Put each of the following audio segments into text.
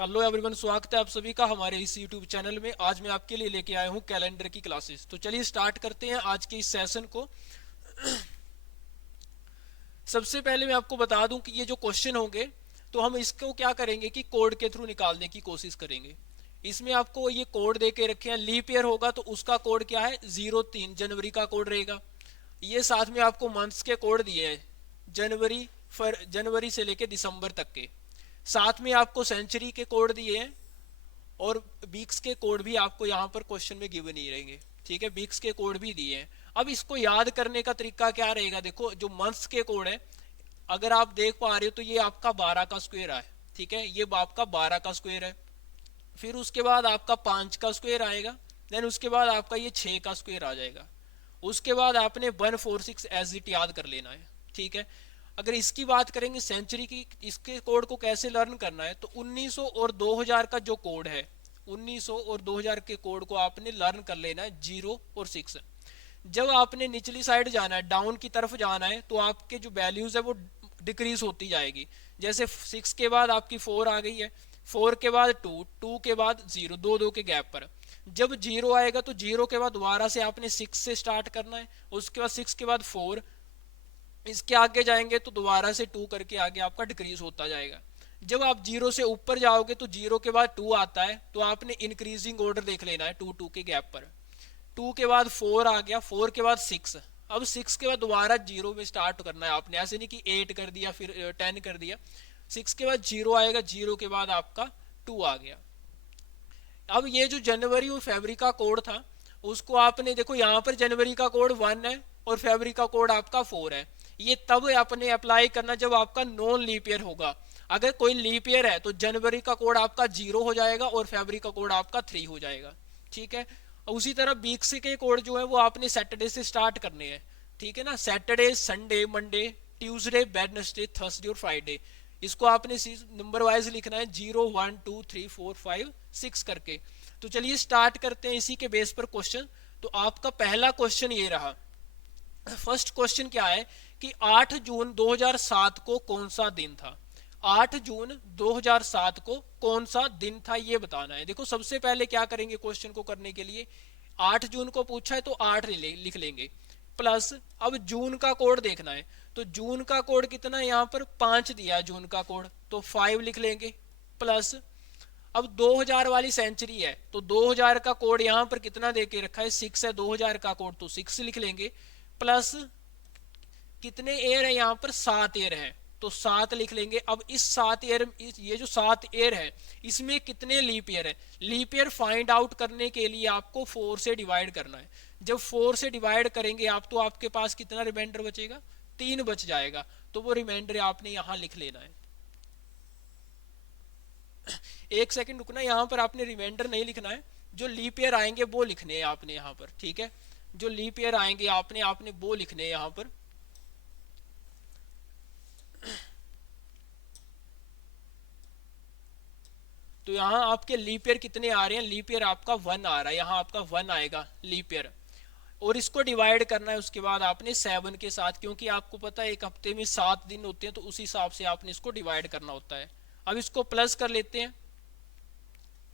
Hello everyone, स्वागत है आप सभी का हमारे इस यूट्यूब चैनल में। आज मैं आपके लिए लेके आया हूँ कैलेंडर की क्लासेस। तो चलिए स्टार्ट करते हैं आज के इस सेशन को। सबसे पहले मैं आपको बता दूं कि ये जो क्वेश्चन होंगे तो हम इसको क्या करेंगे कि कोड के थ्रू निकालने की कोशिश करेंगे। इसमें आपको ये कोड दे के रखे हैं। लीप ईयर होगा तो उसका कोड क्या है, 03 जनवरी का कोड रहेगा। ये साथ में आपको मंथ्स के कोड दिए हैं, जनवरी से लेके दिसंबर तक के। साथ में आपको सेंचुरी के कोड दिए हैं और वीक्स के कोड भी आपको यहाँ पर क्वेश्चन में गिवन नहीं रहेंगे। ठीक है, वीक्स के कोड भी दिए हैं। अब इसको याद करने का तरीका क्या रहेगा, देखो जो मंथ्स के कोड है, अगर आप देख पा रहे हो तो ये आपका 12 का स्क्वायर है। ठीक है, ये आपका 12 का स्क्वायर है। फिर उसके बाद आपका 5 का स्क्वायर आएगा। देन उसके बाद आपका ये 6 का स्क्वायर आ जाएगा। उसके बाद आपने 146 एज इट याद कर लेना है। ठीक है, अगर इसकी बात करेंगे सेंचुरी की, इसके कोड को कैसे लर्न करना है, तो 1900 और 2000 का जो कोड है, 1900 और 2000 के कोड को आपने लर्न कर लेना है, 0 और 6। जब आपने निचली साइड जाना है, डाउन की तरफ जाना है, तो आपके जो वैल्यूज है वो डिक्रीज होती जाएगी। जैसे 6 के बाद आपकी 4 आ गई है, 4 के बाद 2, 2 के बाद 0, दो दो के गैप पर। जब 0 आएगा तो 0 के बाद दोबारा से आपने 6 से स्टार्ट करना है। उसके बाद 6 के बाद 4, इसके आगे जाएंगे तो दोबारा से 2 करके आगे आपका डिक्रीज होता जाएगा। जब आप 0 से ऊपर जाओगे तो 0 के बाद 2 आता है, तो आपने इंक्रीजिंग ऑर्डर देख लेना है, 2 2 के गैप पर। 2 के बाद 4 आ गया, 4 के बाद 6। अब 6 के बाद दोबारा 0 में स्टार्ट करना है आपने, ऐसे नहीं कि 8 कर दिया फिर 10 कर दिया। 6 के बाद 0 आएगा, 0 के बाद आपका 2 आ गया। अब ये जो जनवरी और फरवरी का कोड था, उसको आपने देखो यहाँ पर जनवरी का कोड 1 है और फरवरी का कोड आपका 4 है। ये तब आपने अप्लाई करना जब आपका नॉन लीप ईयर होगा। अगर कोई लीप ईयर है तो जनवरी का कोड आपका 0 हो जाएगा और फरवरी का कोड आपका 3 हो जाएगा। ठीक है, उसी तरह वीक्स के कोड जो है वो आपने सैटरडे से स्टार्ट करने हैं। ठीक है ना, Saturday, Sunday, Monday, Tuesday, Wednesday, Thursday और फ्राइडे। इसको आपने नंबर वाइज लिखना है, 0 1 2 3 4 5 6 करके। तो चलिए स्टार्ट करते हैं इसी के बेस पर क्वेश्चन। तो आपका पहला क्वेश्चन ये रहा। फर्स्ट क्वेश्चन क्या है कि 8 जून 2007 को कौन सा दिन था। 8 जून 2007 को कौन सा दिन था ये बताना है। देखो सबसे पहले क्या करेंगे क्वेश्चन को करने के लिए, 8 जून को पूछा है तो 8 लिख लेंगे, प्लस अब जून का कोड देखना है। तो जून का कोड कितना है, यहाँ पर 5 दिया है जून का कोड, तो 5 लिख लेंगे। प्लस अब 2000 वाली सेंचुरी है तो 2000 का कोड यहाँ पर कितना दे के रखा है, 6 है 2000 का कोड, तो 6 लिख लेंगे। प्लस कितने एयर है यहाँ पर, 7 एयर है, तो 7 लिख लेंगे। अब इस 7 एयर, ये जो 7 एयर है, इसमें कितने लीप ईयर है। लीप ईयर फाइंड आउट करने के लिए आपको 4 से डिवाइड करना है। जब 4 से डिवाइड करेंगे आप, तो आपके पास कितना रिमाइंडर बचेगा, 3 बच जाएगा। तो वो रिमाइंडर आपने यहाँ लिख लेना है। एक सेकंड रुकना, यहाँ पर आपने रिमाइंडर नहीं लिखना है, जो लीप ईयर आएंगे वो लिखने हैं आपने यहाँ पर। ठीक है, जो लीप ईयर आएंगे आपने आपने वो लिखने हैं यहाँ पर। तो यहाँ आपके लीप ईयर कितने आ रहे हैं, लीप ईयर आपका 1 आ रहा है, यहाँ आपका 1 आएगा लीप ईयर। और इसको डिवाइड करना है उसके बाद आपने 7 के साथ, क्योंकि आपको पता है एक हफ्ते में 7 दिन होते हैं, तो उस हिसाब से आपने इसको डिवाइड करना होता है। अब इसको प्लस कर लेते हैं,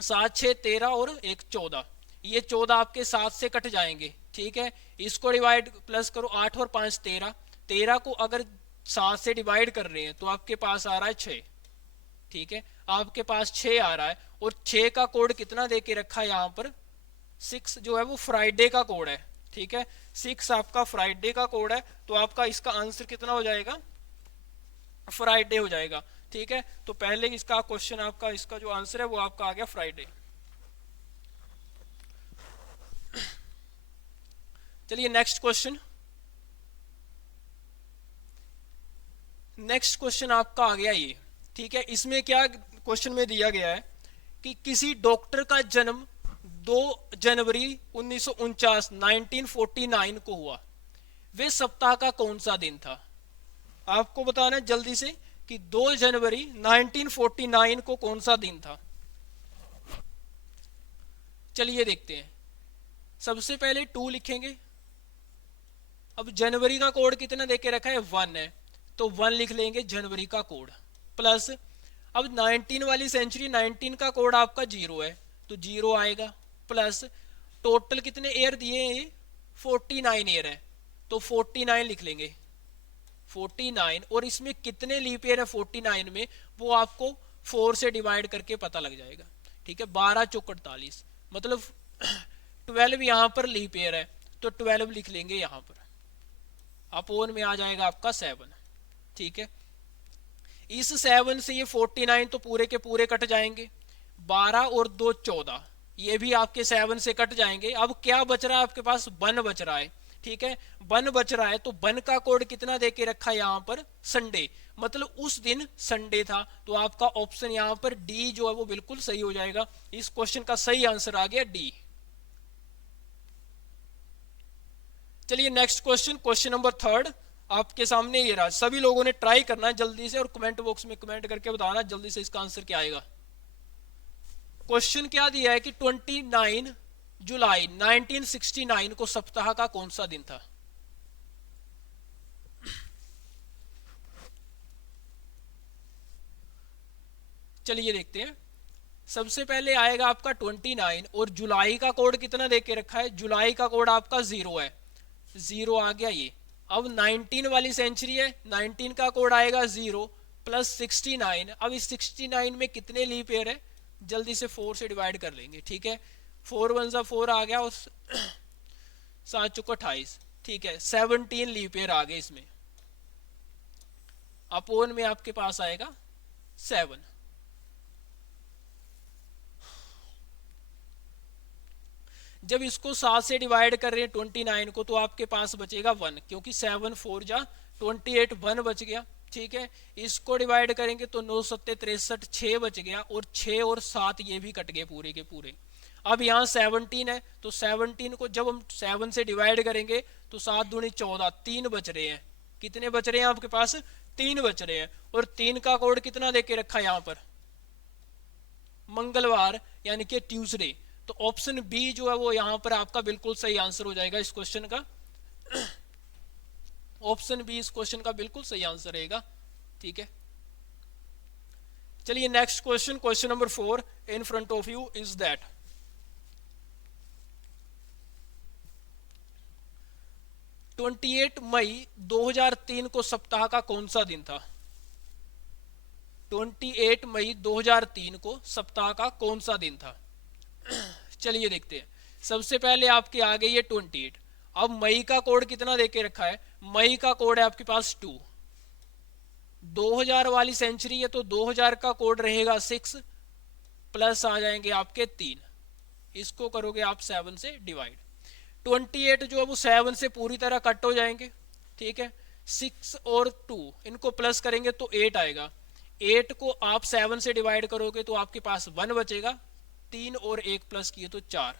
7 6 13 और 1 14। ये 14 आपके 7 से कट जाएंगे। ठीक है, इसको डिवाइड प्लस करो, 8 और 5 13। 13 को अगर 7 से डिवाइड कर रहे हैं तो आपके पास आ रहा है 6। ठीक है, आपके पास 6 आ रहा है। और 6 का कोड कितना दे के रखा है यहाँ पर, 6 जो है वो फ्राइडे का कोड है। ठीक है, 6 आपका फ्राइडे का कोड है, तो आपका इसका आंसर कितना हो जाएगा, फ्राइडे हो जाएगा। ठीक है, तो पहले इसका क्वेश्चन आपका, इसका जो आंसर है वो आपका आ गया फ्राइडे। चलिए नेक्स्ट क्वेश्चन। नेक्स्ट क्वेश्चन आपका आ गया ये। ठीक है, इसमें क्या क्वेश्चन में दिया गया है कि किसी डॉक्टर का जन्म 2 जनवरी 1949 1949 को हुआ, वे सप्ताह का कौन सा दिन था। आपको बताना है जल्दी से कि 2 जनवरी 1949 को कौन सा दिन था। चलिए देखते हैं। सबसे पहले 2 लिखेंगे। अब जनवरी का कोड कितना देके रखा है, 1 है, तो 1 लिख लेंगे जनवरी का कोड। प्लस अब 19 वाली सेंचुरी, 19 का कोड आपका 0 है तो 0 आएगा, प्लस टोटल कितने एयर दिए हैं, 49 एयर है तो 49 लिख लेंगे, 49, और इसमें कितने लीप ईयर है 49 में, वो आपको 4 से डिवाइड करके पता लग जाएगा। ठीक है, 12 चौक 48, मतलब 12 यहां पर लीप ईयर है तो 12 लिख लेंगे यहां पर, अपोन में आ जाएगा आपका 7। ठीक है, इस 7 से ये 49 तो पूरे के पूरे कट जाएंगे, 12 और 2 14, ये भी आपके 7 से कट जाएंगे। अब क्या बच रहा है आपके पास, 1 बच रहा है। ठीक है, 1 बच रहा है तो 1 का कोड कितना देके रखा है यहां पर, संडे, मतलब उस दिन संडे था, तो आपका ऑप्शन यहां पर डी जो है वो बिल्कुल सही हो जाएगा। इस क्वेश्चन का सही आंसर आ गया डी। चलिए नेक्स्ट क्वेश्चन, क्वेश्चन नंबर 3 आपके सामने ये रहा। सभी लोगों ने ट्राई करना है जल्दी से और कमेंट बॉक्स में कमेंट करके बताना जल्दी से इसका आंसर क्या आएगा। क्वेश्चन क्या दिया है कि 29 जुलाई 1969 को सप्ताह का कौन सा दिन था। चलिए देखते हैं। सबसे पहले आएगा आपका 29 और जुलाई का कोड कितना देके रखा है, जुलाई का कोड आपका 0 है, 0 आ गया ये। अब 19 वाली सेंचुरी है, 19 का कोड आएगा 0 प्लस 69। अब इस 69 में कितने लीप ईयर है, जल्दी से 4 से डिवाइड कर लेंगे। ठीक है, 4 1 सा 4 आ गया और 7 चौको 28। ठीक है, 17 लीप ईयर आ गए इसमें, अपोन में आपके पास आएगा 7। जब इसको 7 से डिवाइड कर रहे हैं 29 को, तो आपके पास बचेगा 1, क्योंकि 7 4 जा 28, 1 बच गया। ठीक है, इसको डिवाइड करेंगे तो 9 7 63, 6 बच गया, और 6 और 7 ये भी कट गए पूरे के पूरे। अब यहाँ 17 है तो 17 को जब हम 7 से डिवाइड करेंगे तो 7 दूनी 14, 3 बच रहे हैं। कितने बच रहे हैं आपके पास, 3 बच रहे हैं। और 3 का कोड कितना देके रखा है यहाँ पर, मंगलवार यानी कि ट्यूसडे, तो ऑप्शन बी जो है वो यहां पर आपका बिल्कुल सही आंसर हो जाएगा इस क्वेश्चन का। ऑप्शन बी इस क्वेश्चन का बिल्कुल सही आंसर रहेगा। ठीक है, चलिए next question, question number 4 in front of you is that 28 मई 2003 को सप्ताह का कौन सा दिन था। 28 मई 2003 को सप्ताह का कौन सा दिन था। चलिए देखते हैं। सबसे पहले आपके आ गई है 28। अब मई का कोड कितना देके रखा है, मई का कोड है आपके पास 2। 2000 वाली सेंचुरी है तो 2000 का कोड रहेगा 6, प्लस आ जाएंगे आपके 3, इसको करोगे आप 7 से डिवाइड। 28 जो है वो 7 से पूरी तरह कट हो जाएंगे। ठीक है, 6 और 2 इनको प्लस करेंगे तो 8 आएगा। 8 को आप 7 से डिवाइड करोगे तो आपके पास 1 बचेगा, 3 और 1 प्लस किए तो 4।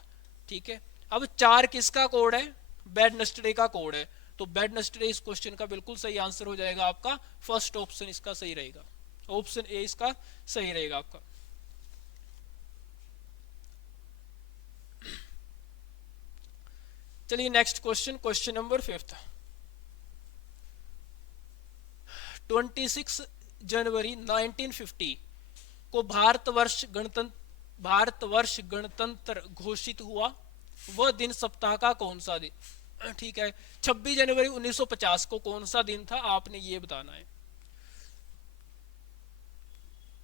ठीक है, अब 4 किसका कोड है, वेडनेसडे का कोड है, तो वेडनेसडे इस क्वेश्चन का बिल्कुल सही आंसर हो जाएगा आपका। फर्स्ट ऑप्शन इसका सही रहेगा, ऑप्शन ए इसका सही रहेगा आपका। चलिए नेक्स्ट क्वेश्चन, क्वेश्चन नंबर 5। 26 जनवरी 1950 को भारतवर्ष गणतंत्र घोषित हुआ, वह दिन सप्ताह का कौन सा दिन। ठीक है, 26 जनवरी 1950 को कौन सा दिन था, आपने ये बताना है।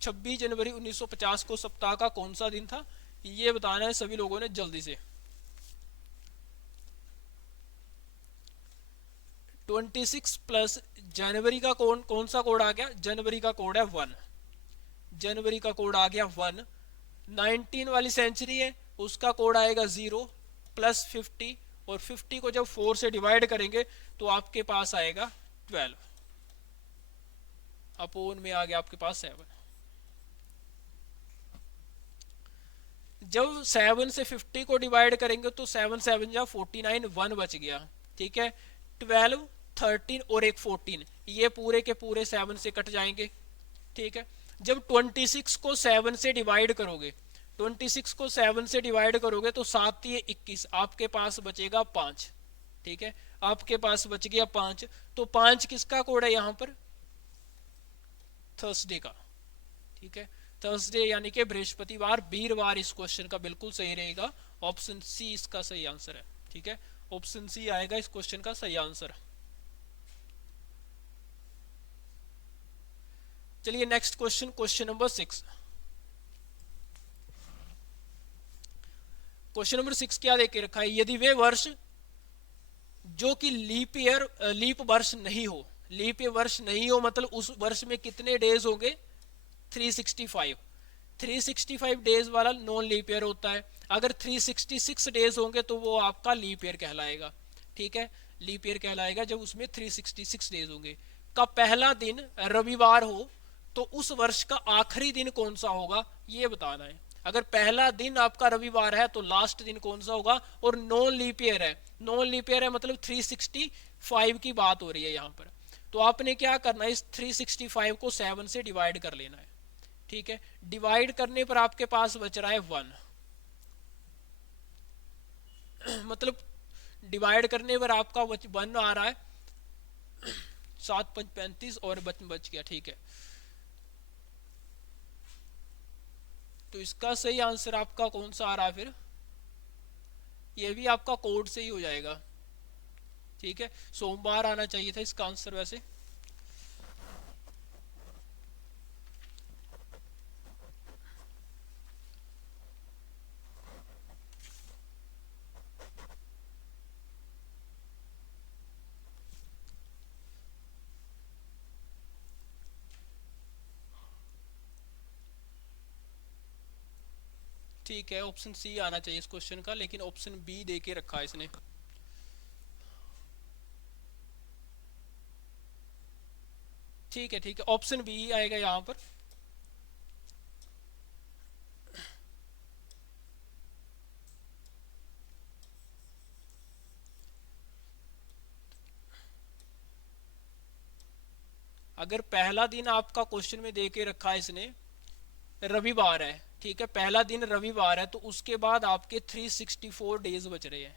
26 जनवरी 1950 को सप्ताह का कौन सा दिन था, ये बताना है सभी लोगों ने जल्दी से। 26 प्लस जनवरी का कौन सा कोड आ गया, जनवरी का कोड है 1, जनवरी का कोड आ गया 1। 19 वाली सेंचुरी है उसका कोड आएगा 0 प्लस 50, और 50 को जब 4 से डिवाइड करेंगे तो आपके पास आएगा 12, अपोन में आ गया आपके पास 7। जब 7 से 50 को डिवाइड करेंगे तो 7 7 जा 49, 1 बच गया। ठीक है, 12 13 और एक 14, ये पूरे के पूरे 7 से कट जाएंगे। ठीक है, जब 26 को 7 से डिवाइड करोगे, 26 को 7 से डिवाइड करोगे तो 7 ये 21, आपके पास बचेगा 5। ठीक है, आपके पास बच गया 5, तो 5 किसका कोड है यहां पर, थर्सडे का। ठीक है, थर्सडे यानी कि बृहस्पतिवार, वीरवार इस क्वेश्चन का बिल्कुल सही रहेगा। ऑप्शन सी इसका सही आंसर है। ठीक है, ऑप्शन सी आएगा इस क्वेश्चन का सही आंसर। चलिए next question, question number 6। Question number 6 क्या देके रखा है, यदि वे वर्ष जो कि लीप वर्ष नहीं हो, लीप वर्ष नहीं हो मतलब उस वर्ष में कितने डेज होंगे, 365। 365 डेज वाला नॉन लीप ईयर होता है। अगर 366 डेज होंगे तो वो आपका लीप ईयर कहलाएगा। ठीक है, लीप ईयर कहलाएगा जब उसमें 366 डेज होंगे। का पहला दिन रविवार हो तो उस वर्ष का आखिरी दिन कौन सा होगा ये बताना है। अगर पहला दिन आपका रविवार है तो लास्ट दिन कौन सा होगा, और नॉन लीप ईयर है, नॉन लीप ईयर है मतलब 365 की बात हो रही है यहाँ पर। तो आपने क्या करना है, इस 365 को 7 से डिवाइड कर लेना है। ठीक है, डिवाइड करने पर आपके पास बच रहा है 1 मतलब डिवाइड करने पर आपका 1 आ रहा है, 7 5 35 और बच गया। ठीक है, तो इसका सही आंसर आपका कौन सा आ रहा है फिर, ये भी आपका कोड से ही हो जाएगा। ठीक है, सोमवार आना चाहिए था इसका आंसर वैसे। ठीक है, ऑप्शन सी आना चाहिए इस क्वेश्चन का, लेकिन ऑप्शन बी दे के रखा है इसने। ठीक है, ठीक है, ऑप्शन बी आएगा यहाँ पर। अगर पहला दिन आपका क्वेश्चन में दे के रखा है इसने रविवार है, ठीक है, पहला दिन रविवार है, तो उसके बाद आपके 364 डेज बच रहे हैं।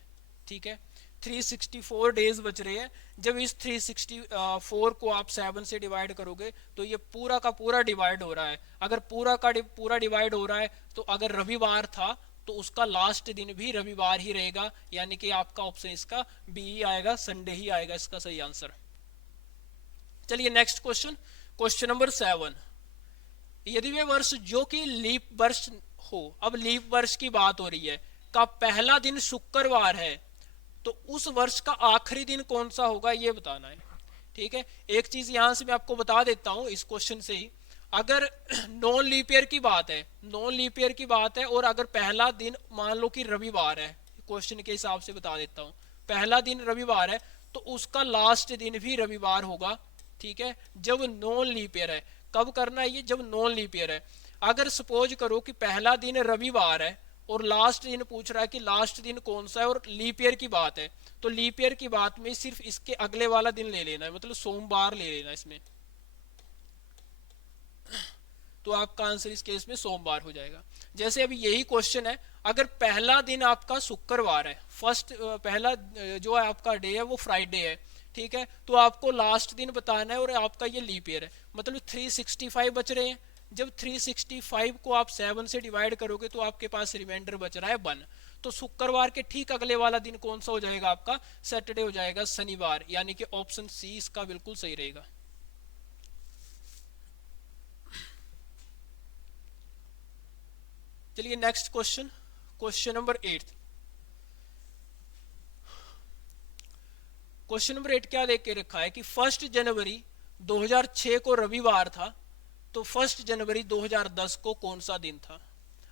ठीक है, 364 डेज बच रहे हैं। जब इस 364 को आप 7 से डिवाइड करोगे तो ये पूरा का पूरा डिवाइड हो रहा है। अगर पूरा का पूरा डिवाइड हो रहा है तो अगर रविवार था तो उसका लास्ट दिन भी रविवार ही रहेगा, यानी कि आपका ऑप्शन इसका बी ही आएगा, संडे ही आएगा इसका सही आंसर। चलिए नेक्स्ट क्वेश्चन, क्वेश्चन नंबर 7। यदि वे वर्ष जो कि लीप वर्ष हो, अब लीप वर्ष की बात हो रही है, का पहला दिन शुक्रवार है तो उस वर्ष का आखिरी दिन कौन सा होगा ये बताना है। ठीक है, एक चीज यहां से मैं आपको बता देता हूं इस क्वेश्चन से ही, अगर नॉन लीप ईयर की बात है, नॉन लीप ईयर की बात है और अगर पहला दिन मान लो कि रविवार है, क्वेश्चन के हिसाब से बता देता हूं, पहला दिन रविवार है तो उसका लास्ट दिन भी रविवार होगा। ठीक है, जब नॉन लीप ईयर है, कब करना है ये, जब नॉन लीप ईयर है। अगर सपोज करो कि पहला दिन रविवार है और लास्ट दिन पूछ रहा है कि लास्ट दिन कौन सा है और लीप ईयर की बात है, तो लीप ईयर की बात में सिर्फ इसके अगले वाला दिन ले लेना है, मतलब सोमवार ले लेना इसमें, तो आपका आंसर इस केस में सोमवार हो जाएगा। जैसे अभी यही क्वेश्चन है, अगर पहला दिन आपका शुक्रवार है, फर्स्ट पहला जो है आपका डे है वो फ्राइडे है, ठीक है, तो आपको लास्ट दिन बताना है और आपका ये लीप ईयर है, मतलब 365 बच रहे हैं। जब 365 को आप 7 से डिवाइड करोगे तो आपके पास रिमाइंडर बच रहा है 1, तो शुक्रवार के ठीक अगले वाला दिन कौन सा हो जाएगा आपका, सैटरडे हो जाएगा, शनिवार, यानी कि ऑप्शन सी इसका बिल्कुल सही रहेगा। चलिए next question, question number 8। Question number 8 क्या देख के रखा है कि 1 जनवरी 2006 को रविवार था तो 1 जनवरी 2010 को कौन सा दिन था।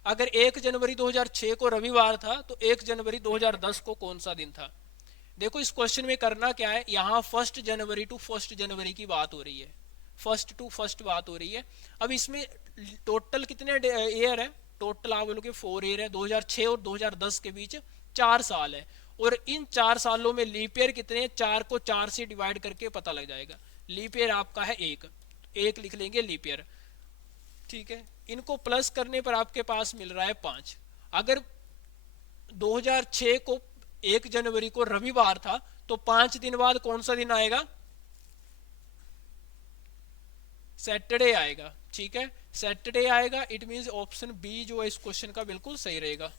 अगर 1 जनवरी 2006 को रविवार था तो 1 जनवरी 2010 को कौन सा दिन था। देखो इस क्वेश्चन में करना क्या है, यहाँ 1 जनवरी टू 1 जनवरी की बात हो रही है, फर्स्ट टू फर्स्ट बात हो रही है। अब इसमें टोटल कितने ईयर है, टोटल आप बोलोगे 4 ईयर है, 2006 और 2010 के बीच 4 साल है, और इन 4 सालों में लीप ईयर कितने हैं, 4 को 4 से डिवाइड करके पता लग जाएगा। लीप ईयर आपका है 1 लिख लेंगे लीप ईयर। ठीक है, इनको प्लस करने पर आपके पास मिल रहा है 5। अगर 2006 को 1 जनवरी को रविवार था तो 5 दिन बाद कौन सा दिन आएगा, सैटरडे आएगा। ठीक है, सैटरडे आएगा, इट मीन्स ऑप्शन बी जो है इस क्वेश्चन का बिल्कुल सही रहेगा।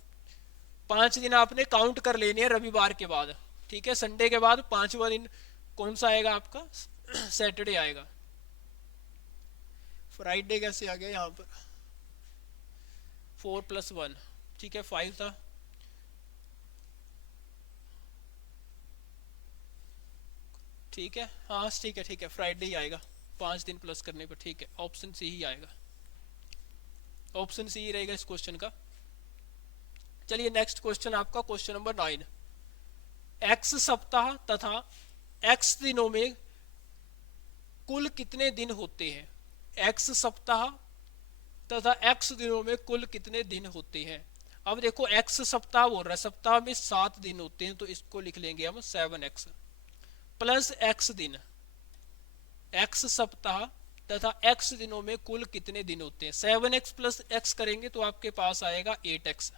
5 दिन आपने काउंट कर लेने हैं रविवार के बाद, ठीक है, संडे के बाद 5वां दिन कौन सा आएगा आपका? सैटरडे आएगा। फ्राइडे कैसे आ गया यहाँ पर? 4+1, ठीक है, 5 था। ठीक है, हाँ ठीक है, ठीक है, फ्राइडे ही आएगा 5 दिन प्लस करने पर, ठीक है, ऑप्शन सी ही आएगा, ऑप्शन सी ही रहेगा इस क्वेश्चन का। चलिए नेक्स्ट क्वेश्चन आपका क्वेश्चन नंबर 9। एक्स सप्ताह तथा एक्स दिनों में कुल कितने दिन होते हैं? एक्स सप्ताह तथा एक्स दिनों में कुल कितने दिन होते हैं? अब देखो एक्स सप्ताह बोल रहा है, सप्ताह में 7 दिन होते हैं, तो इसको लिख लेंगे हम 7x प्लस एक्स दिन। एक्स सप्ताह तथा एक्स दिनों में कुल कितने दिन होते हैं? 7x प्लस एक्स करेंगे तो आपके पास आएगा 8x।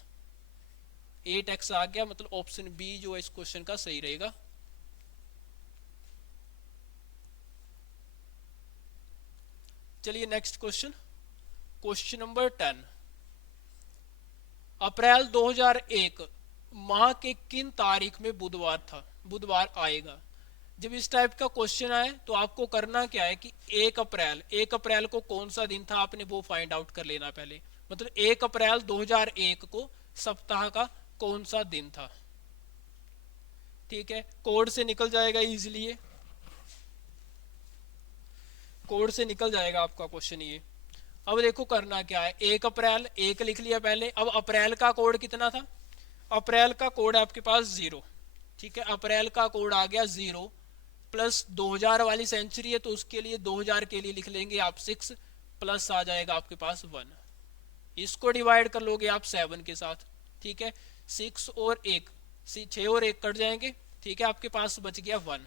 8x आ गया, मतलब ऑप्शन बी जो है इस क्वेश्चन का सही रहेगा। चलिए नेक्स्ट क्वेश्चन, क्वेश्चन नंबर 10। अप्रैल 2001 माह के किन तारीख में बुधवार आएगा? जब इस टाइप का क्वेश्चन आए तो आपको करना क्या है कि 1 अप्रैल को कौन सा दिन था आपने वो फाइंड आउट कर लेना पहले। मतलब 1 अप्रैल 2001 को सप्ताह का कौन सा दिन था? ठीक है, कोड से निकल जाएगा इजीली, ये कोड से निकल जाएगा आपका क्वेश्चन ये। अब देखो करना क्या है, 1 अप्रैल 1 लिख लिया पहले। अब अप्रैल का कोड कितना था? अप्रैल का कोड है आपके पास 0, ठीक है, अप्रैल का कोड आ गया 0 प्लस 2000 वाली सेंचुरी है तो उसके लिए 2000 के लिए लिख लेंगे आप 6 प्लस आ जाएगा आपके पास 1। इसको डिवाइड कर लोगे आप 7 के साथ, ठीक है, 6 और 1 6 और 1 कट जाएंगे, ठीक है, आपके पास बच गया 1,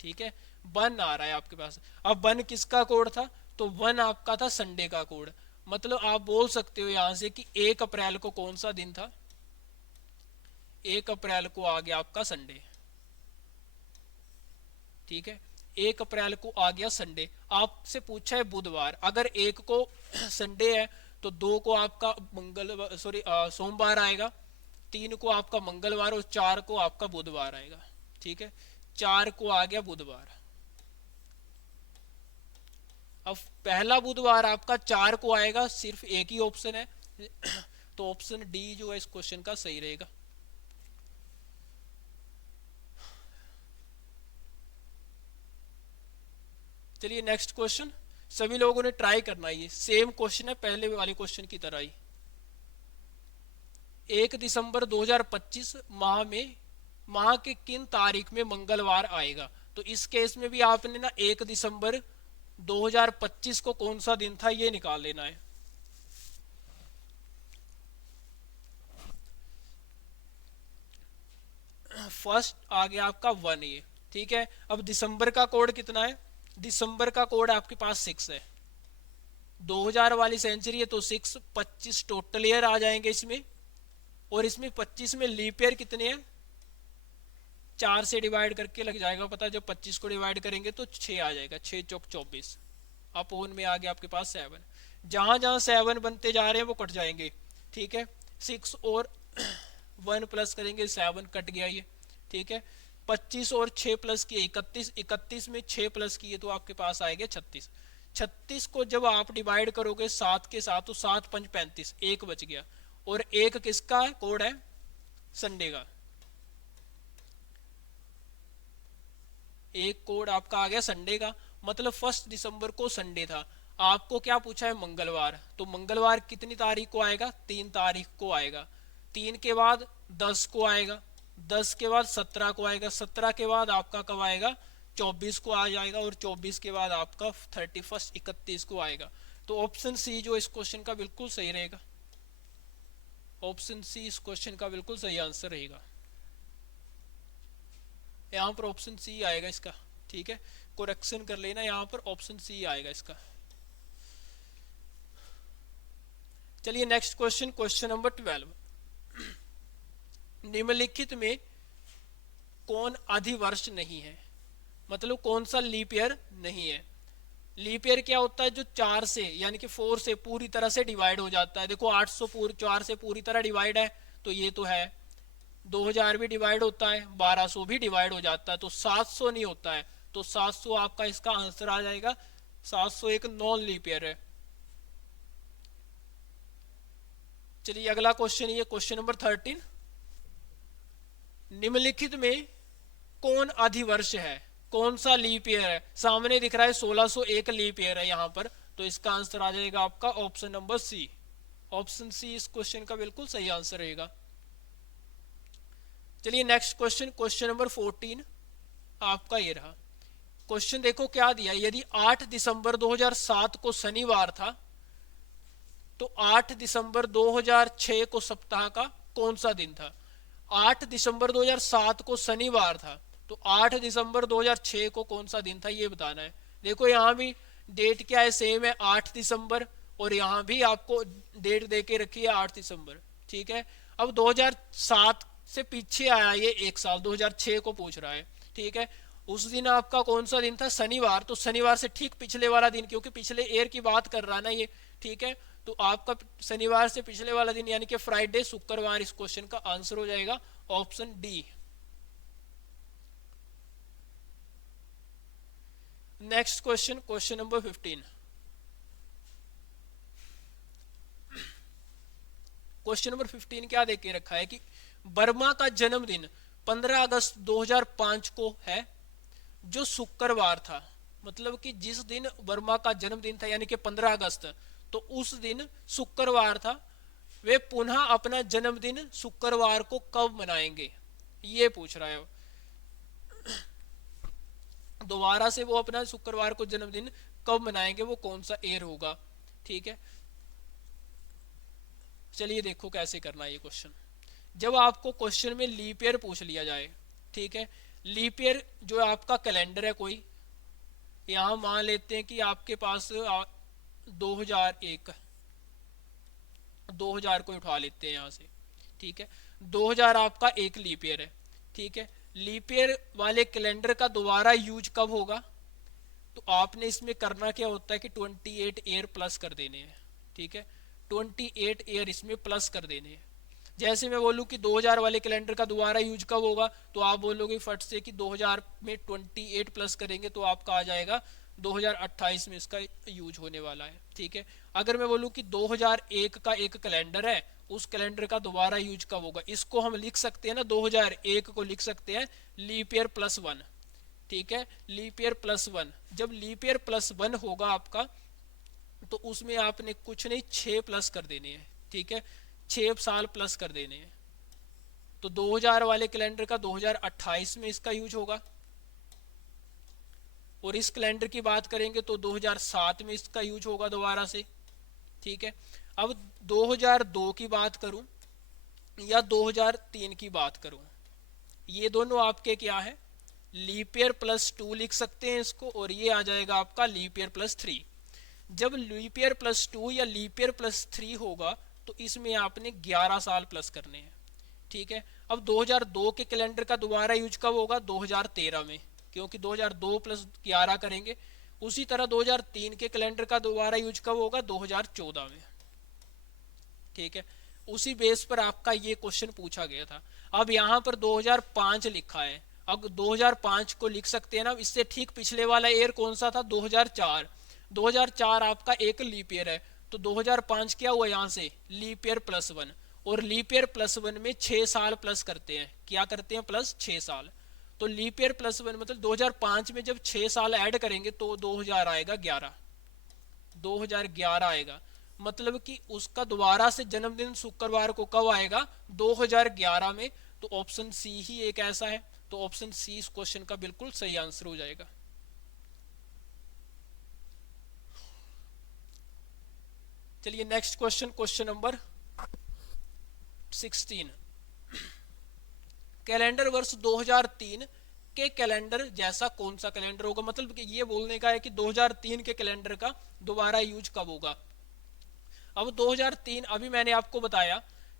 ठीक है, 1 आ रहा है आपके पास। अब 1 किसका कोड था? तो 1 आपका था संडे का कोड। मतलब आप बोल सकते हो यहां से कि 1 अप्रैल को कौन सा दिन था? 1 अप्रैल को आ गया आपका संडे, ठीक है, 1 अप्रैल को आ गया संडे। आपसे पूछा है बुधवार, अगर 1 को संडे है तो 2 को आपका सोमवार आएगा, 3 को आपका मंगलवार और 4 को आपका बुधवार आएगा, ठीक है, 4 को आ गया बुधवार। अब पहला बुधवार आपका 4 को आएगा, सिर्फ एक ही ऑप्शन है तो ऑप्शन डी जो है इस क्वेश्चन का सही रहेगा। चलिए नेक्स्ट क्वेश्चन, सभी लोगों ने ट्राई करना है, ये सेम क्वेश्चन है पहले वाले क्वेश्चन की तरह ही। 1 दिसंबर 2025 माह के किन तारीख में मंगलवार आएगा? तो इस केस में भी आपने ना 1 दिसंबर 2025 को कौन सा दिन था ये निकाल लेना है। फर्स्ट आ गया आपका 1 ये, ठीक है। अब दिसंबर का कोड कितना है? दिसंबर का कोड आपके पास 6 है, 2000 वाली सेंचुरी है तो 6 25 टोटल ईयर आ जाएंगे इसमें, और इसमें 25 में लीप ईयर कितने हैं? 4 से डिवाइड करके लग जाएगा पता, जब 25 को डिवाइड करेंगे तो 6 आ जाएगा, 6 चौक 24, अपोन में आ गया आपके पास 7। जहां जहां 7 बनते जा रहे हैं वो कट जाएंगे, ठीक है, 6 और 1 प्लस करेंगे 7 कट गया ये, ठीक है, 25 और 6 प्लस किए 31, 31 में 6 प्लस किए तो आपके पास आएगा 36। 36 को जब आप डिवाइड करोगे 7 के साथ तो 7 5 35, 1 बच गया, और 1 किसका कोड है? संडे का। एक कोड आपका आ गया संडे का, मतलब 1 दिसंबर को संडे था। आपको क्या पूछा है? मंगलवार, तो मंगलवार कितनी तारीख को आएगा? 3 तारीख को आएगा। 3 के बाद 10 को आएगा, 10 के बाद 17 को आएगा, 17 के बाद आपका कब आएगा? 24 को आ जाएगा, और 24 के बाद आपका 31 31 को आएगा। तो ऑप्शन सी जो इस क्वेश्चन का बिल्कुल सही रहेगा, ऑप्शन सी इस क्वेश्चन का बिल्कुल सही आंसर रहेगा। यहाँ पर ऑप्शन सी आएगा इसका, ठीक है, करेक्शन कर लेना, यहाँ पर ऑप्शन सी आएगा इसका। चलिए नेक्स्ट क्वेश्चन, क्वेश्चन नंबर 12। निम्नलिखित में कौन अधिवर्ष नहीं है? मतलब कौन सा लीप ईयर नहीं है? लीप ईयर क्या होता है, जो 4 से यानी कि 4 से पूरी तरह से डिवाइड हो जाता है। देखो 800 4 से पूरी तरह डिवाइड है, तो ये तो है। 2000 भी डिवाइड होता है, 1200 भी डिवाइड हो जाता है, तो 700 नहीं होता है। तो 700 आपका इसका आंसर आ जाएगा। 700 एक नॉन लीप ईयर है। चलिए अगला क्वेश्चन, ये क्वेश्चन नंबर 13। निम्नलिखित में कौन अधिवर्ष है, कौन सा लीप ईयर है? सामने दिख रहा है 1601 लीप ईयर है यहाँ पर, तो इसका आंसर आ जाएगा आपका option number C. Option C इस क्वेश्चन का बिल्कुल सही आंसर रहेगा। चलिए नेक्स्ट क्वेश्चन, क्वेश्चन नंबर 14 आपका ये रहा। क्वेश्चन देखो क्या दिया, यदि 8 दिसंबर 2007 को शनिवार था, तो 8 दिसंबर 2006 को सप्ताह का कौन सा दिन था? 8 दिसंबर 2007 को शनिवार था, तो 8 दिसंबर 2006 को कौन सा दिन था, ये बताना है। देखो यहाँ भी डेट क्या है, सेम है 8 दिसंबर, और यहाँ भी आपको डेट दे के रखी है 8 दिसंबर। ठीक है, अब 2007 से पीछे आया ये एक साल, 2006 को पूछ रहा है। ठीक है, उस दिन आपका कौन सा दिन था? शनिवार। तो शनिवार से ठीक पिछले वाला दिन, क्योंकि पिछले ईयर की बात कर रहा ना ये। ठीक है, तो आपका शनिवार से पिछले वाला दिन यानी कि फ्राइडे, शुक्रवार इस क्वेश्चन का आंसर हो जाएगा option D. Next question, question number 15। Question number 15 क्या दे के रखा है कि वर्मा का जन्मदिन 15 अगस्त 2005 को है, जो शुक्रवार था। मतलब कि जिस दिन वर्मा का जन्मदिन था यानी कि 15 अगस्त, तो उस दिन शुक्रवार था। वे पुनः अपना जन्मदिन शुक्रवार को कब मनाएंगे, ये पूछ रहा है। दोबारा से वो अपना शुक्रवार को जन्मदिन कब मनाएंगे, वो कौन सा ईयर होगा। ठीक है, चलिए देखो कैसे करना है ये क्वेश्चन। जब आपको क्वेश्चन में लीप ईयर पूछ लिया जाए, ठीक है, लीप ईयर जो आपका कैलेंडर है कोई, यहां मान लेते हैं कि आपके पास 2001, 2000 को उठा लेते हैं यहां से। ठीक है, 2000 आपका एक लीप ईयर है। ठीक है, लीप ईयर वाले कैलेंडर का दोबारा यूज कब होगा? तो आपने इसमें करना क्या होता है कि 28 ईयर प्लस कर देने हैं। ठीक है, 28 ईयर इसमें प्लस कर देने हैं। जैसे मैं बोलूं कि 2000 वाले कैलेंडर का दोबारा यूज कब होगा, तो आप बोलोगे फट से कि 2000 में 28 प्लस करेंगे तो आपका आ जाएगा 2028 में इसका यूज होने वाला है। ठीक है, अगर मैं बोलूं कि 2001 का एक कैलेंडर है, उस कैलेंडर का दोबारा यूज कब होगा, इसको हम लिख सकते हैं ना, 2001 को लिख सकते हैं लीप ईयर प्लस 1। ठीक है, लीप ईयर प्लस 1। जब लीप ईयर प्लस 1 होगा आपका, तो उसमें आपने कुछ नहीं 6 प्लस कर देने हैं। ठीक है, 6 साल प्लस कर देने हैं। तो 2000 वाले कैलेंडर का 2028 में इसका यूज होगा, और इस कैलेंडर की बात करेंगे तो 2007 में इसका यूज होगा दोबारा से। ठीक है, अब 2002 की बात करूं या 2003 की बात करूं, ये दोनों आपके क्या है, लीप ईयर प्लस 2 लिख सकते हैं इसको, और ये आ जाएगा आपका लीप ईयर प्लस 3। जब लीप ईयर प्लस 2 या लीप ईयर प्लस 3 होगा, तो इसमें आपने 11 साल प्लस करने हैं। ठीक है, अब 2002 के कैलेंडर का दोबारा यूज कब होगा, 2013 में, क्योंकि 2002 प्लस 11 करेंगे। उसी तरह 2003 के कैलेंडर का दोबारा यूज कब होगा, 2014 में। ठीक है, उसी बेस पर आपका ये क्वेश्चन पूछा गया था। अब यहाँ पर 2005 लिखा है, अब 2005 को लिख सकते हैं ना, इससे ठीक पिछले वाला ईयर कौन सा था, 2004। 2004 आपका एक लीप ईयर है, तो 2005 क्या हुआ यहाँ से, लीप ईयर प्लस 1। और लीप ईयर प्लस 1 में 6 साल प्लस करते हैं, क्या करते हैं, प्लस 6 साल। तो लीप ईयर प्लस 1 मतलब 2005 में जब 6 साल ऐड करेंगे तो 2000 आएगा 11, 2011 आएगा। मतलब कि उसका दोबारा से जन्मदिन शुक्रवार को कब आएगा, 2011 में। तो ऑप्शन सी ही एक ऐसा है, तो ऑप्शन सी इस क्वेश्चन का बिल्कुल सही आंसर हो जाएगा। चलिए next question, question number 16। Calendar वर्ष 2003 के कैलेंडर जैसा कौन सा कैलेंडर होगा, मतलब कि ये बोलने का है कि 2003 के कैलेंडर का दोबारा यूज कब होगा। अब 2003 अभी मैंने आपको बताया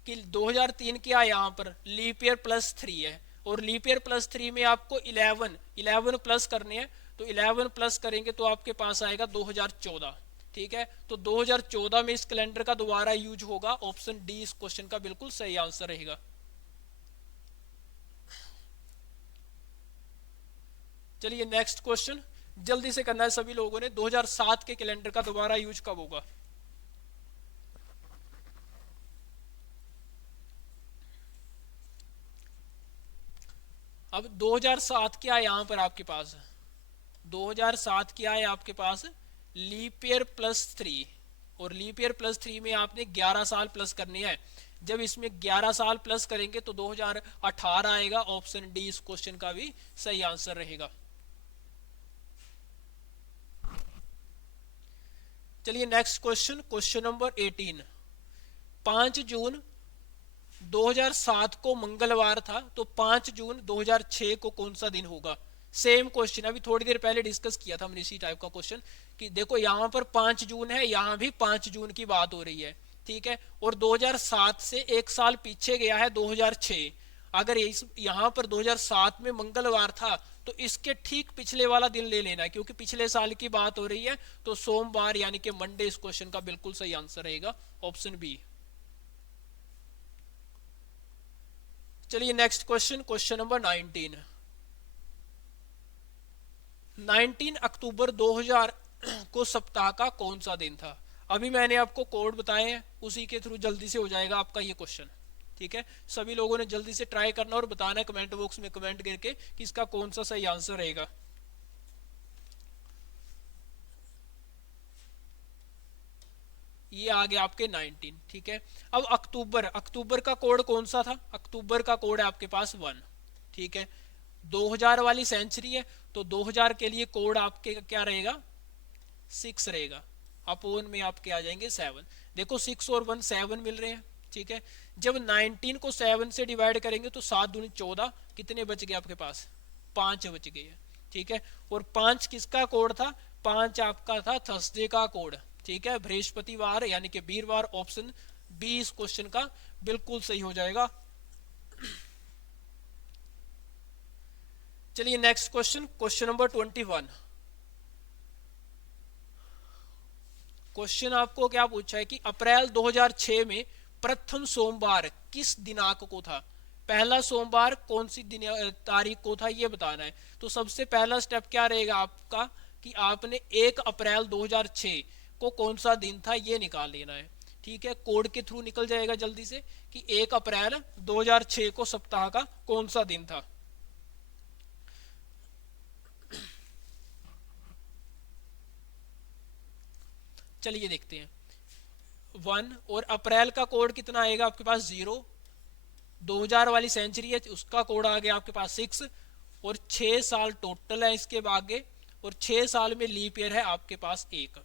कि 2003 क्या है, यहाँ पर लीप ईयर प्लस 3 है, और लीप ईयर प्लस 3 में आपको 11 प्लस करने हैं। तो 11 प्लस करेंगे तो आपके पास आएगा 2014। ठीक है, तो 2014 में इस कैलेंडर का दोबारा यूज होगा। ऑप्शन डी इस क्वेश्चन का बिल्कुल सही आंसर रहेगा। चलिए नेक्स्ट क्वेश्चन जल्दी से करना है सभी लोगों ने। 2007 के कैलेंडर का दोबारा यूज कब होगा? अब 2007 क्या है यहाँ पर आपके पास? 2007 क्या है आपके पास? लीप ईयर प्लस 3, और लीप ईयर प्लस 3 में आपने 11 साल प्लस करनी है। जब इसमें 11 साल प्लस करेंगे तो 2018 आएगा। ऑप्शन डी इस क्वेश्चन का भी सही आंसर रहेगा। चलिए नेक्स्ट क्वेश्चन, क्वेश्चन नंबर 18। 5 जून 2007 को मंगलवार था, तो 5 जून 2006 को कौन सा दिन होगा? सेम क्वेश्चन, अभी थोड़ी देर पहले डिस्कस किया था हमने इसी टाइप का क्वेश्चन कि देखो यहाँ पर 5 जून है, यहाँ भी 5 जून की बात हो रही है। ठीक है, और 2007 से एक साल पीछे गया है 2006। अगर यहाँ पर 2007 में मंगलवार था तो इसके ठीक पिछले वाला दिन ले लेना है, क्योंकि पिछले साल की बात हो रही है। तो सोमवार यानी कि मंडे इस क्वेश्चन का बिल्कुल सही आंसर रहेगा। Option B. चलिए नेक्स्ट क्वेश्चन, क्वेश्चन नंबर 19। 19 अक्टूबर 2000 को सप्ताह का कौन सा दिन था? अभी मैंने आपको कोड बताए हैं, उसी के थ्रू जल्दी से हो जाएगा आपका ये क्वेश्चन। ठीक है, सभी लोगों ने जल्दी से ट्राई करना और बताना है कमेंट बॉक्स में कमेंट करके कि इसका कौन सा सही आंसर रहेगा। ये आ गया आपके 19। ठीक है, अब अक्टूबर, अक्टूबर का कोड कौन सा था? अक्टूबर का कोड है आपके पास 1। ठीक है, 2000 वाली सेंचुरी है तो 2000 के लिए कोड आपके क्या रहेगा? 6 रहेगा। अपोन में आपके आ जाएंगे 7। देखो 6 और 1 7 मिल रहे हैं। ठीक है, जब 19 को 7 से डिवाइड करेंगे तो 7 दूनी 14, कितने बच गए आपके पास? 5 बच गए हैं। ठीक है, और 5 किसका कोड था? 5 आपका था थर्सडे का कोड। ठीक है, बृहस्पतिवार यानी कि वीरवार। ऑप्शन बी इस क्वेश्चन का बिल्कुल सही हो जाएगा। चलिए next question, question number 21। Question आपको क्या पूछा है कि अप्रैल 2006 में प्रथम सोमवार किस दिनांक को था? पहला सोमवार कौन सी तारीख को था ये बताना है। तो सबसे पहला स्टेप क्या रहेगा आपका कि आपने 1 अप्रैल 2006 को कौन सा दिन था ये निकाल लेना है। ठीक है, कोड के थ्रू निकल जाएगा जल्दी से कि 1 अप्रैल 2006 को सप्ताह का कौन सा दिन था। चलिए देखते हैं। 1 और अप्रैल का कोड कितना आएगा आपके पास? 0। 2000 वाली सेंचुरी है उसका कोड आ गया आपके पास 6, और 6 साल टोटल है इसके आगे, और 6 साल में लीप ईयर है आपके पास 1।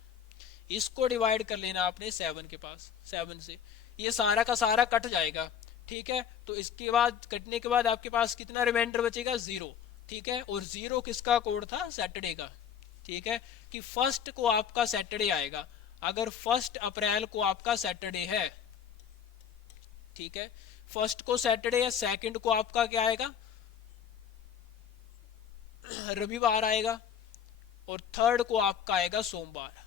इसको डिवाइड कर लेना आपने 7 के पास, 7 से ये सारा का सारा कट जाएगा। ठीक है, तो इसके बाद कटने के बाद आपके पास कितना रिमाइंडर बचेगा? 0। ठीक है, और 0 किसका कोड था? सैटरडे का। ठीक है, कि फर्स्ट को आपका सैटरडे आएगा। अगर 1 अप्रैल को आपका सैटरडे है, ठीक है, फर्स्ट को सैटरडे है, सेकंड को आपका क्या आएगा? रविवार आएगा, और थर्ड को आपका आएगा सोमवार।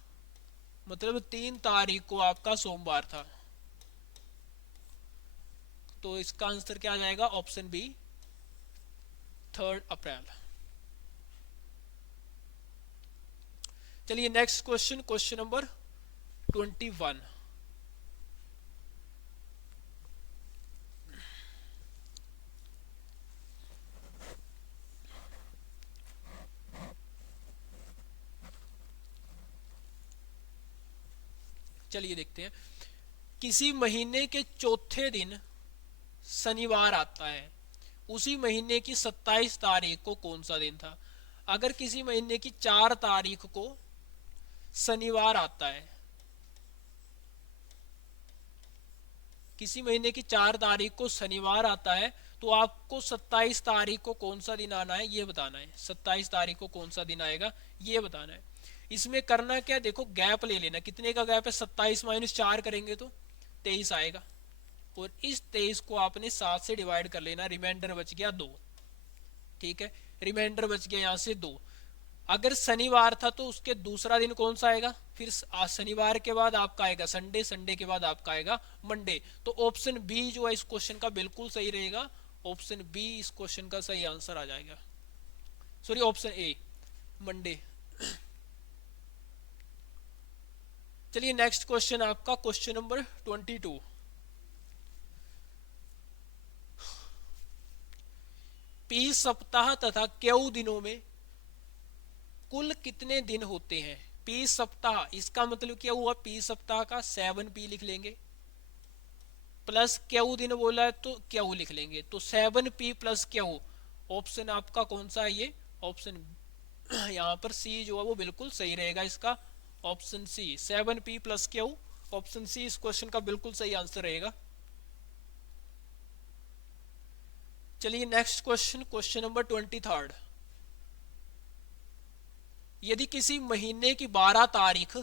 मतलब 3 तारीख को आपका सोमवार था। तो इसका आंसर क्या आ जाएगा? ऑप्शन बी, 3 अप्रैल। चलिए नेक्स्ट क्वेश्चन, क्वेश्चन नंबर 21। चलिए देखते हैं। किसी महीने के चौथे दिन शनिवार आता है, उसी महीने की 27 तारीख को कौन सा दिन था? अगर किसी महीने की 4 तारीख को शनिवार आता है, किसी महीने की 4 तारीख को शनिवार आता है, तो आपको 27 तारीख को कौन सा दिन आना है ये बताना है। 27 तारीख को कौन सा दिन आएगा ये बताना है। इसमें करना क्या, देखो गैप ले लेना। कितने का गैप है? 27 माइनस 4 करेंगे तो 23 आएगा, और इस 23 को आपने 7 से डिवाइड कर लेना। रिमाइंडर बच गया 2। ठीक है, रिमाइंडर बच गया यहाँ से 2। अगर शनिवार था तो उसके दूसरा दिन कौन सा आएगा, फिर शनिवार के बाद आपका आएगा संडे, संडे के बाद आपका आएगा मंडे। तो ऑप्शन बी जो है इस क्वेश्चन का बिल्कुल सही रहेगा, ऑप्शन बी इस क्वेश्चन का सही आंसर आ जाएगा, सॉरी ऑप्शन ए मंडे। चलिए नेक्स्ट क्वेश्चन आपका क्वेश्चन नंबर 22। पी सप्ताह तथा क्यू दिनों में कुल कितने दिन होते हैं। पी सप्ताह, इसका मतलब क्या हुआ, पी सप्ताह का 7p लिख लेंगे, प्लस क्यू दिन बोला है तो क्यू लिख लेंगे, तो 7p प्लस क्यू। ऑप्शन आपका कौन सा है, ये ऑप्शन यहाँ पर सी जो है वो बिल्कुल सही रहेगा इसका, option C 7p plus Q, option C इस क्वेश्चन का बिल्कुल सही आंसर रहेगा। चलिए नेक्स्ट क्वेश्चन, क्वेश्चन नंबर 23। यदि किसी महीने की 12 तारीख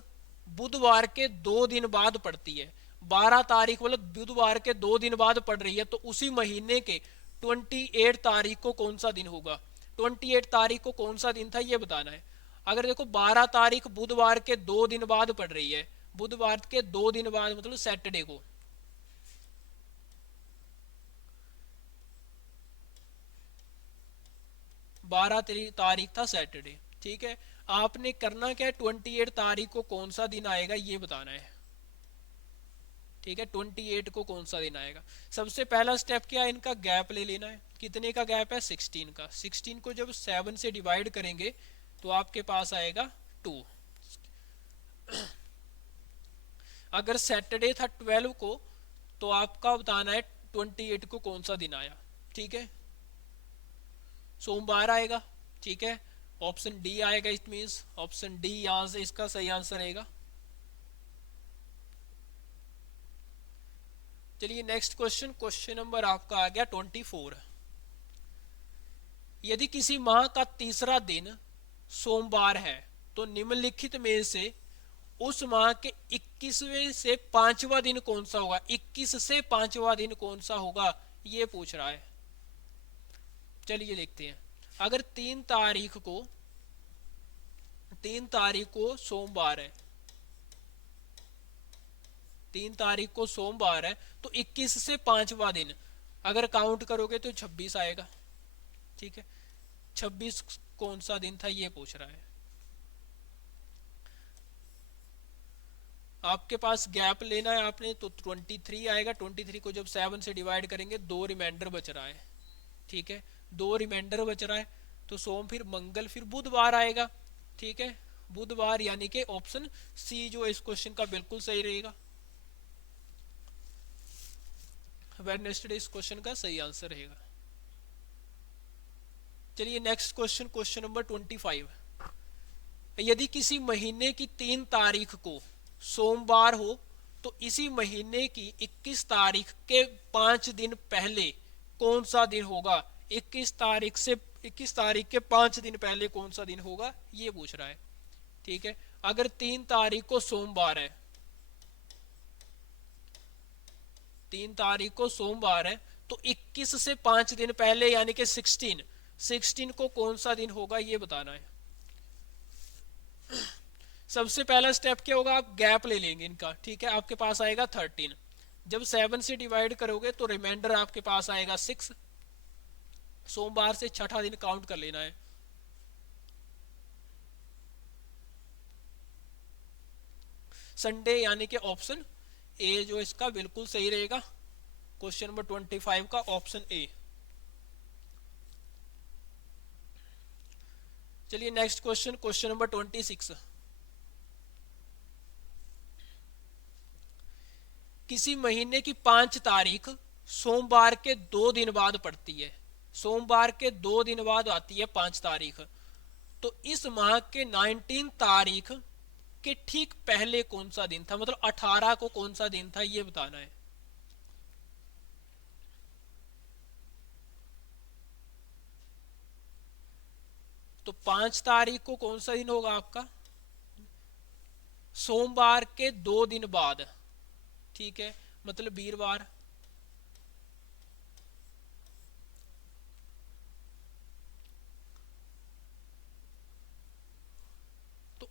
बुधवार के 2 दिन बाद पड़ती है, 12 तारीख मतलब बुधवार के 2 दिन बाद पड़ रही है, तो उसी महीने के 28 तारीख को कौन सा दिन होगा। 28 तारीख को कौन सा दिन था ये बताना है। अगर देखो 12 तारीख बुधवार के 2 दिन बाद पड़ रही है, बुधवार के 2 दिन बाद मतलब सैटरडे को, 12 तारीख था सैटरडे, ठीक है। आपने करना क्या है, 28 तारीख को कौन सा दिन आएगा ये बताना है, ठीक है। 28 को कौन सा दिन आएगा। सबसे पहला स्टेप क्या है, इनका गैप ले लेना है। कितने का गैप है, 16 का। 16 को जब 7 से डिवाइड करेंगे तो आपके पास आएगा 2। अगर सैटरडे था 12 को, तो आपका बताना है 28 को कौन सा दिन आया, ठीक है। सोमवार आएगा, ठीक है। ऑप्शन डी आएगा, इट मींस ऑप्शन डी यहां से इसका सही आंसर रहेगा। चलिए नेक्स्ट क्वेश्चन, क्वेश्चन नंबर आपका आ गया 24। यदि किसी माह का तीसरा दिन सोमवार है तो निम्नलिखित में से उस माह के 21वें से 5वां दिन कौन सा होगा। 21 से 5वां दिन कौन सा होगा ये पूछ रहा है। चलिए देखते हैं। अगर 3 तारीख को सोमवार है, 3 तारीख को सोमवार है, तो 21 से 5वां दिन अगर काउंट करोगे तो 26 आएगा, ठीक है। 26 कौन सा दिन था ये पूछ रहा है। आपके पास गैप लेना है आपने, तो 23 आएगा। 23 को जब 7 से डिवाइड करेंगे 2 रिमाइंडर बच रहा है, ठीक है। 2 रिमाइंडर बच रहा है, तो सोम फिर मंगल फिर बुधवार आएगा, ठीक है। बुधवार यानी कि ऑप्शन सी जो इस क्वेश्चन का बिल्कुल सही रहेगा। वेडनेसडे इस क्वेश्चन का सही आंसर रहेगा। चलिए नेक्स्ट क्वेश्चन, क्वेश्चन नंबर 25। यदि किसी महीने की 3 तारीख को सोमवार हो तो इसी महीने की 21 तारीख के 5 दिन पहले कौन सा दिन होगा। 21 तारीख के 5 दिन पहले कौन सा दिन होगा ये पूछ रहा है, ठीक है। अगर 3 तारीख को सोमवार है, 3 तारीख को सोमवार है, तो 21 से 5 दिन पहले यानी कि 16 को कौन सा दिन होगा ये बताना है। सबसे पहला स्टेप क्या होगा, आप गैप ले लेंगे इनका, ठीक है। आपके पास आएगा 13, जब 7 से डिवाइड करोगे तो रिमाइंडर आपके पास आएगा 6। सोमवार से छठा दिन काउंट कर लेना है। संडे यानी कि ऑप्शन ए जो इसका बिल्कुल सही रहेगा, क्वेश्चन नंबर 25 का ऑप्शन ए। चलिए नेक्स्ट क्वेश्चन, क्वेश्चन नंबर 26। किसी महीने की 5 तारीख सोमवार के 2 दिन बाद पड़ती है, सोमवार के 2 दिन बाद आती है 5 तारीख, तो इस माह के 19 तारीख के ठीक पहले कौन सा दिन था, मतलब 18 को कौन सा दिन था ये बताना है। तो 5 तारीख को कौन सा दिन होगा आपका, सोमवार के 2 दिन बाद, ठीक है, मतलब वीरवार।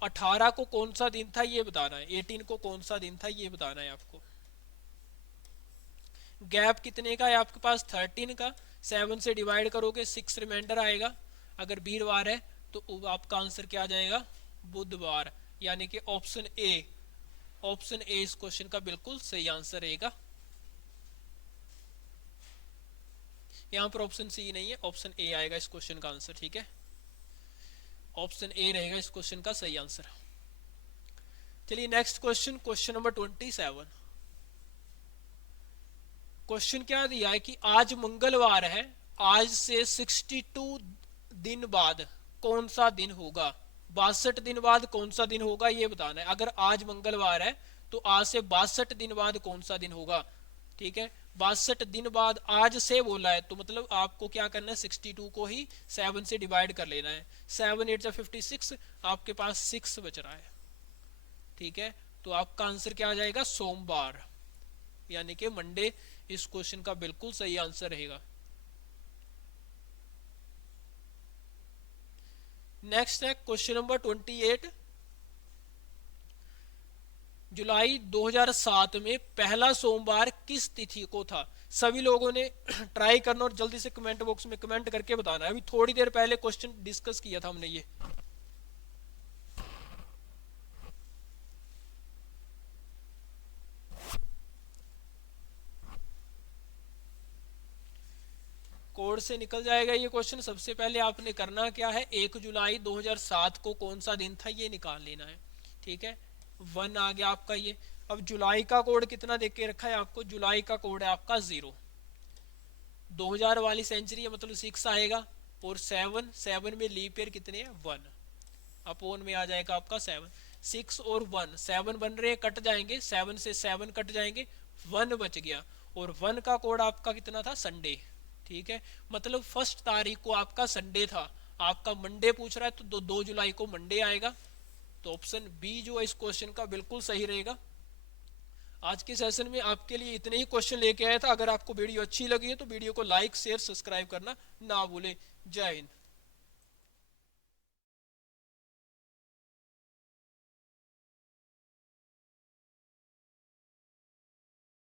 18 को कौन सा दिन था ये बताना है, 18 को कौन सा दिन था ये बताना है आपको। गैप कितने का है आपके पास, 13 का। 7 से डिवाइड करोगे 6 रिमाइंडर आएगा। अगर वीरवार है तो आपका आंसर क्या आ जाएगा, बुधवार। यानी कि ऑप्शन ए, ऑप्शन ए इस क्वेश्चन का बिल्कुल सही आंसर रहेगा। यहां पर ऑप्शन सी नहीं है, ऑप्शन ए आएगा इस क्वेश्चन का आंसर, ठीक है। ऑप्शन ए रहेगा इस क्वेश्चन का सही आंसर। चलिए next question, question number 27। Question क्या दिया है कि आज मंगलवार है, आज से 62 दिन बाद कौन सा दिन होगा। 62 दिन बाद कौन सा दिन होगा ये बताना है। अगर आज मंगलवार है तो आज से 62 दिन बाद कौन सा दिन होगा, ठीक है। 62 दिन बाद आज से बोला है तो मतलब आपको क्या करना है, 62 को ही 7 से डिवाइड कर लेना है। 7 8 56, आपके पास 6 बच रहा है, ठीक है। तो आपका आंसर क्या आ जाएगा, सोमवार, यानी कि मंडे इस क्वेश्चन का बिल्कुल सही आंसर रहेगा। नेक्स्ट है क्वेश्चन नंबर 28। जुलाई 2007 में पहला सोमवार किस तिथि को था। सभी लोगों ने ट्राई करना और जल्दी से कमेंट बॉक्स में कमेंट करके बताना है। अभी थोड़ी देर पहले क्वेश्चन डिस्कस किया था हमने ये। कोड से निकल जाएगा ये क्वेश्चन। सबसे पहले आपने करना क्या है, 1 जुलाई 2007 को कौन सा दिन था ये निकाल लेना है, ठीक है। 1 आ गया आपका ये। अब जुलाई का कोड कितना देख के रखा है आपको, जुलाई का कोड है आपका 0। 2000 वाली सेंचुरी है मतलब 6 आएगा। और 7 में लीप ईयर कितने हैं, 1। अपोन में आ जाएगा आपका 7। 6 और 1, 7 बन रहे हैं, कट जाएंगे, 7 से 7 कट जाएंगे, 1 बच गया। और 1 का कोड आपका कितना था, संडे, ठीक है। मतलब 1 तारीख को आपका संडे था, आपका मंडे पूछ रहा है तो 2 जुलाई को मंडे आएगा। तो ऑप्शन बी जो है इस क्वेश्चन का बिल्कुल सही रहेगा। आज के सेशन में आपके लिए इतने ही क्वेश्चन लेके आया था। अगर आपको वीडियो अच्छी लगी है तो वीडियो को लाइक शेयर सब्सक्राइब करना ना भूलें। जय हिंद।